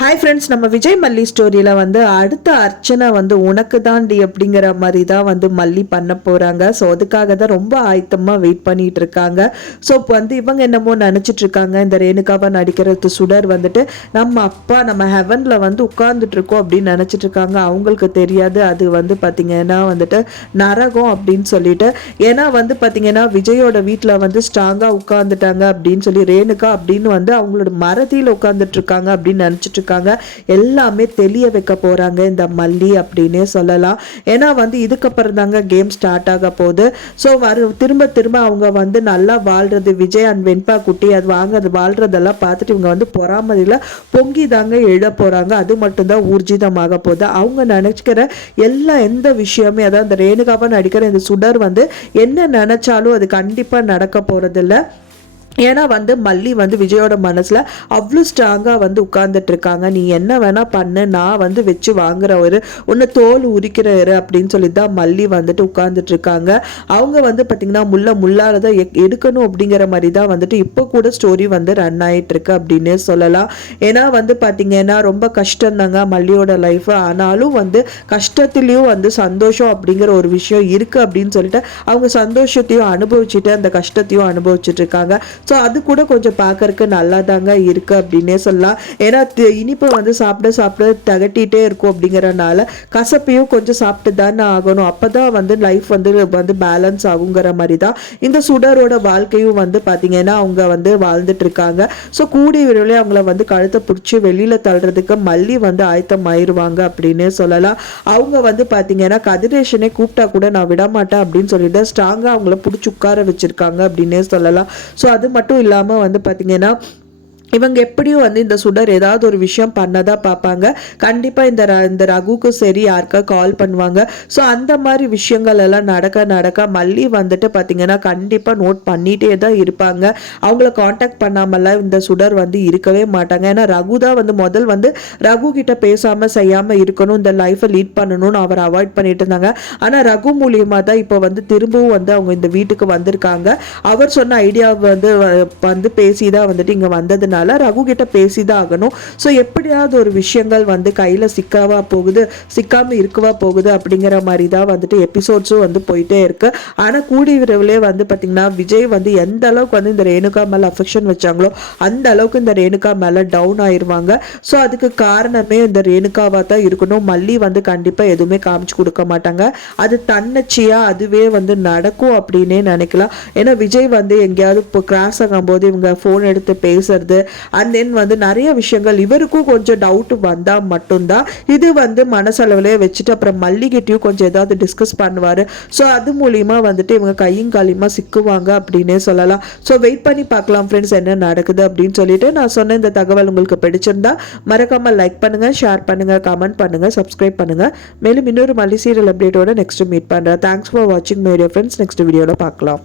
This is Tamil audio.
ஹாய் ஃப்ரெண்ட்ஸ் நம்ம விஜய் மல்லி ஸ்டோரியில் வந்து அடுத்த அர்ச்சனை வந்து உனக்கு தாண்டி அப்படிங்கிற மாதிரி தான் வந்து மல்லி பண்ண போகிறாங்க ஸோ அதுக்காக தான் ரொம்ப ஆயத்தமாக வெயிட் பண்ணிகிட்டு இருக்காங்க. ஸோ இப்போ வந்து இவங்க என்னமோ நினச்சிட்டு இருக்காங்க. இந்த ரேணுகாவை நடிக்கிறது சுடர் வந்துட்டு நம்ம அப்பா நம்ம ஹெவனில் வந்து உட்காந்துட்ருக்கோம் அப்படின்னு நினச்சிட்டு இருக்காங்க. அவங்களுக்கு தெரியாது. அது வந்து பார்த்திங்கன்னா வந்துட்டு நரகம் அப்படின்னு சொல்லிட்டு. ஏன்னா வந்து பார்த்திங்கன்னா விஜயோட வீட்டில் வந்து ஸ்ட்ராங்காக உட்காந்துட்டாங்க அப்படின்னு சொல்லி ரேணுகா அப்படின்னு வந்து அவங்களோட மரத்தியில் உட்காந்துட்ருக்காங்க அப்படின்னு நினச்சிட்டு வச்சுருக்காங்க. எல்லாமே தெளிய வைக்க போறாங்க இந்த மல்லி அப்படின்னே சொல்லலாம். ஏன்னா வந்து இதுக்கப்புறம் தாங்க கேம் ஸ்டார்ட் ஆக போகுது. ஸோ வரு திரும்ப திரும்ப அவங்க வந்து நல்லா வாழ்றது விஜய் அண்ட் வெண்பா குட்டி அது வாங்க அது வாழ்றதெல்லாம் பார்த்துட்டு இவங்க வந்து பொறாமதியில் பொங்கி தாங்க எழ போகிறாங்க அது மட்டும்தான் ஊர்ஜிதமாக போகுது. அவங்க நினைக்கிற எல்லா எந்த விஷயமே அதாவது இந்த ரேணுகாவை நடிக்கிற இந்த சுடர் வந்து என்ன நினச்சாலும் அது கண்டிப்பாக நடக்க போறதில்ல. ஏன்னா வந்து மல்லி வந்து விஜயோட மனசில் அவ்வளோ ஸ்ட்ராங்காக வந்து உட்கார்ந்துட்டு இருக்காங்க. நீ என்ன வேணால் பண்ணு நான் வந்து வச்சு வாங்குறவர் உன்னை தோல் உரிக்கிறவர் அப்படின்னு சொல்லி தான் மல்லி வந்துட்டு உட்கார்ந்துட்டு இருக்காங்க. அவங்க வந்து பார்த்திங்கன்னா முள்ள முள்ளாலதான் எடுக்கணும் அப்படிங்கிற மாதிரி தான் வந்துட்டு இப்போ கூட ஸ்டோரி வந்து ரன் ஆயிட்டு இருக்கு அப்படின்னு சொல்லலாம். ஏன்னா வந்து பார்த்திங்கன்னா ரொம்ப கஷ்டம் தாங்க மல்லியோட லைஃப் ஆனாலும் வந்து கஷ்டத்துலேயும் வந்து சந்தோஷம் அப்படிங்கிற ஒரு விஷயம் இருக்குது அப்படின்னு சொல்லிட்டு அவங்க சந்தோஷத்தையும் அனுபவிச்சுட்டு அந்த கஷ்டத்தையும் அனுபவிச்சுட்டு இருக்காங்க. ஸோ அது கூட கொஞ்சம் பார்க்கறக்கு நல்லா தாங்க இருக்குது அப்படின்னே சொல்லலாம். ஏன்னா இனிப்பை இனிப்பு வந்து சாப்பிட சாப்பிட தகட்டிகிட்டே இருக்கும் அப்படிங்கிறனால கசப்பையும் கொஞ்சம் சாப்பிட்டு தானே ஆகணும். அப்போ தான் வந்து லைஃப் வந்து வந்து பேலன்ஸ் ஆகுங்கிற மாதிரி தான் இந்த சுடரோட வாழ்க்கையும் வந்து பார்த்திங்கன்னா அவங்க வந்து வாழ்ந்துட்டுருக்காங்க. ஸோ கூடிய விரைவில் அவங்கள வந்து கழுத்தை பிடிச்சி வெளியில் தள்ளுறதுக்கு மல்லி வந்து ஆயத்தம் ஆயிடுவாங்க அப்படின்னே சொல்லலாம். அவங்க வந்து பார்த்திங்கன்னா கதிரேஷனே கூப்பிட்டா கூட நான் விட மாட்டேன் அப்படின்னு சொல்லிட்டு ஸ்ட்ராங்காக அவங்கள பிடிச்சி உட்கார வச்சுருக்காங்க அப்படின்னே சொல்லலாம். ஸோ அது மட்டும் இல்லாமல் வந்து பார்த்தீங்கன்னா இவங்க எப்படியும் வந்து இந்த சுடர் ஏதாவது ஒரு விஷயம் பண்ணதா பார்ப்பாங்க. கண்டிப்பாக இந்த ர- இந்த ரகுக்கும் சரி யாருக்கா கால் பண்ணுவாங்க. ஸோ அந்த மாதிரி விஷயங்கள் எல்லாம் நடக்க நடக்க மல்லி வந்துட்டு பார்த்தீங்கன்னா கண்டிப்பாக நோட் பண்ணிகிட்டே தான் இருப்பாங்க. அவங்கள காண்டாக்ட் பண்ணாமலாம் இந்த சுடர் வந்து இருக்கவே மாட்டாங்க. ஏன்னா ரகு தான் வந்து முதல் வந்து ரகு கிட்ட பேசாமல் செய்யாமல் இருக்கணும் இந்த லைஃப்பை லீட் பண்ணணும்னு அவர் அவாய்ட் பண்ணிட்டு இருந்தாங்க. ஆனால் ரகு மூலியமாக தான் இப்போ வந்து திரும்பவும் வந்து அவங்க இந்த வீட்டுக்கு வந்திருக்காங்க. அவர் சொன்ன ஐடியா வந்து வந்து பேசி தான் வந்துட்டு இங்கே வந்ததுனால ரகு கிட்ட பேசி தான் ஆகணும். ஸோ எப்படியாவது ஒரு விஷயங்கள் வந்து கையில் சிக்காவா போகுது சிக்காமல் இருக்கவா போகுது அப்படிங்கிற மாதிரி தான் வந்துட்டு எபிசோட்ஸும் வந்து போயிட்டே இருக்கு. ஆனால் கூடி விரைவிலே வந்து பார்த்தீங்கன்னா விஜய் வந்து எந்த அளவுக்கு வந்து இந்த ரேணுகா மேலே அஃபெக்ஷன் வச்சாங்களோ அந்த அளவுக்கு இந்த ரேணுகா மேலே டவுன் ஆயிடுவாங்க ஸோ அதுக்கு காரணமே இந்த ரேணுகாவாக தான் இருக்கணும். மல்லி வந்து கண்டிப்பாக எதுவுமே காமிச்சு கொடுக்க மாட்டாங்க. அது தன்னச்சியாக அதுவே வந்து நடக்கும் அப்படின்னே நினைக்கலாம். ஏன்னா விஜய் வந்து எங்கேயாவது இப்போ கிராஸ் ஆகும்போது இவங்க ஃபோன் எடுத்து பேசுறது அண்ட் தென் வந்து நிறைய விஷயங்கள் இவருக்கும் கொஞ்சம் டவுட் வந்தால் மட்டும்தான் இது வந்து மனசளவுலேயே வச்சுட்டு அப்புறம் மல்லிகிட்டையும் கொஞ்சம் ஏதாவது டிஸ்கஸ் பண்ணுவார். ஸோ அது மூலிமா வந்துட்டு இவங்க கையும் காலியுமா சிக்குவாங்க அப்படின்னே சொல்லலாம். ஸோ வெயிட் பண்ணி பார்க்கலாம் ஃப்ரெண்ட்ஸ் என்ன நடக்குது அப்படின்னு சொல்லிட்டு நான் சொன்ன இந்த தகவல் உங்களுக்கு பிடிச்சிருந்தா மறக்காம லைக் பண்ணுங்க ஷேர் பண்ணுங்க கமெண்ட் பண்ணுங்க சப்ஸ்கிரைப் பண்ணுங்க. மேலும் இன்னொரு மல்லி சீரியல் அப்டேட்டோட நெக்ஸ்ட் மீட் பண்ணுறேன் தேங்க்ஸ் ஃபார் வாட்சிங் மைடியர் ஃப்ரெண்ட்ஸ் நெக்ஸ்ட் வீடியோவில் பார்க்கலாம்.